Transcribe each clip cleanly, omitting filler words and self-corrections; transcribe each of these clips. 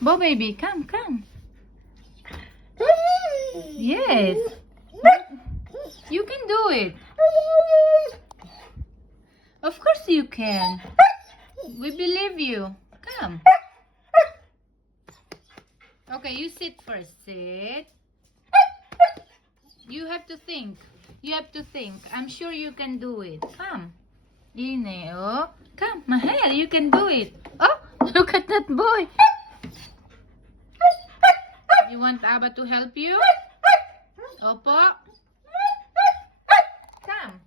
Bo, baby, come, come. Yes. You can do it. Of course you can. We believe you. Come. Okay, you sit first. Sit. You have to think. You have to think. I'm sure you can do it. Come. Ine, oh. Come, Mahel, you can do it. Oh, look at that boy. You want Abba to help you? Opo. Come.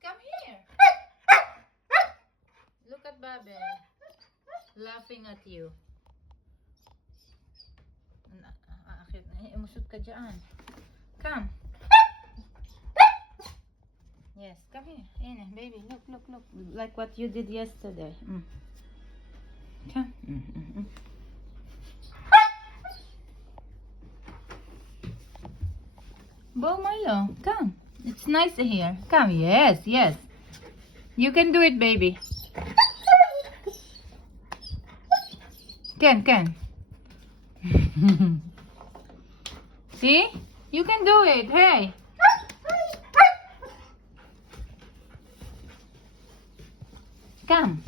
Come here. Look at Babel. Laughing at you. Umusot ka dyan. Come. Yes, come here. Ine, baby, look, look, look. Like what you did yesterday. Come. Bo, Milo, come. It's nice here. Come. Yes, yes. You can do it, baby. Can. See? You can do it. Hey. Come.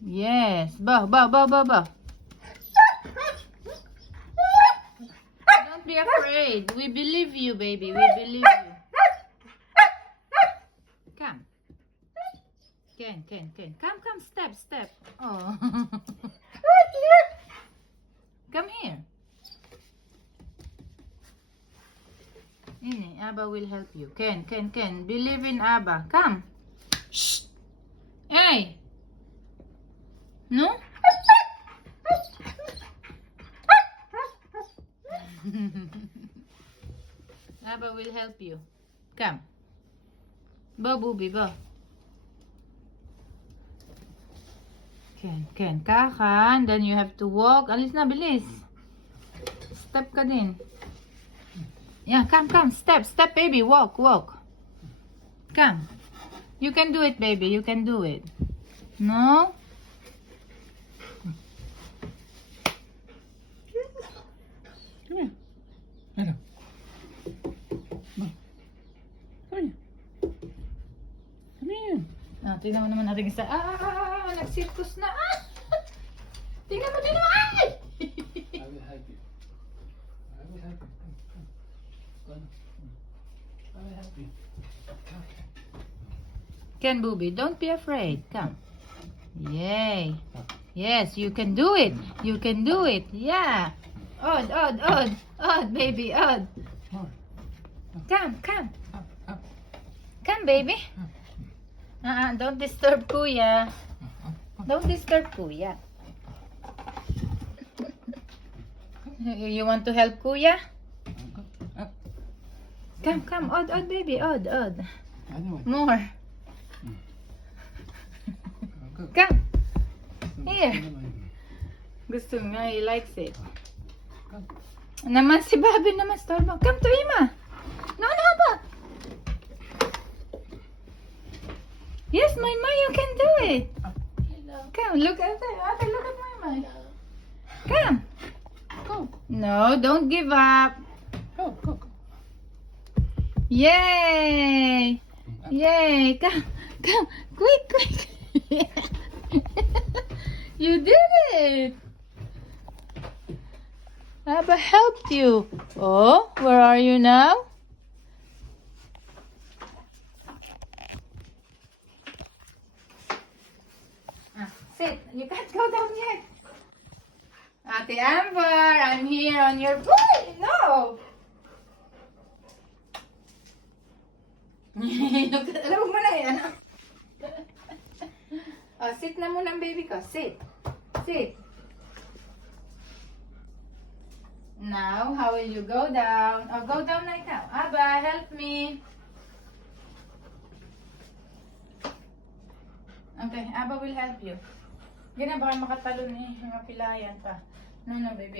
Yes. Bo. Don't be afraid. We believe you, baby. We believe you. Come. Can. Come. Step. Oh. Come here. Ini, Abba will help you. Can. Believe in Abba. Come. Shh. Hey. No? Abba will help you. Come. Bo, Booby, bo. Can. Kakan. Then you have to walk. Alis na, bilis. Step ka din. Yeah, come. Step, baby. Walk. Come. You can do it, baby. You can do it. No? Come here. Hello. Come here. Ah, tingnan mo naman natin isa. Nag-circus na. Tingnan mo din. Ay! I will help you. I will help you. Come. Ken, Booby, don't be afraid. Come. Yay. Yes, you can do it. You can do it. Yeah. Odd, baby, odd. More. Come. Up. Come, baby. Don't disturb Kuya. Don't disturb Kuya. You want to help Kuya? Up. Come. Odd, baby, odd. Other one. More. Go. Come. Here. Other one. Gusto nga, he likes it. Come. Naman si Bobby naman, storbo. Come to Ima. No, ba? Yes, my you can do it. Come, look at it. Ate, look at my. Come. Go. No, don't give up. Go. Yay. Come. Quick. You did it. Abba helped you. Oh, where are you now? Sit. You can't go down yet. Ate Amber, I'm here on your... Boy, no! Alam mo na yan. Oh, sit na muna ang baby ko. Sit. Now, how will you go down? Oh, go down na ikaw. Abba, help me. Okay, Abba will help you. Ganyan, baka makatalon eh. Mga pilayan pa. No, baby.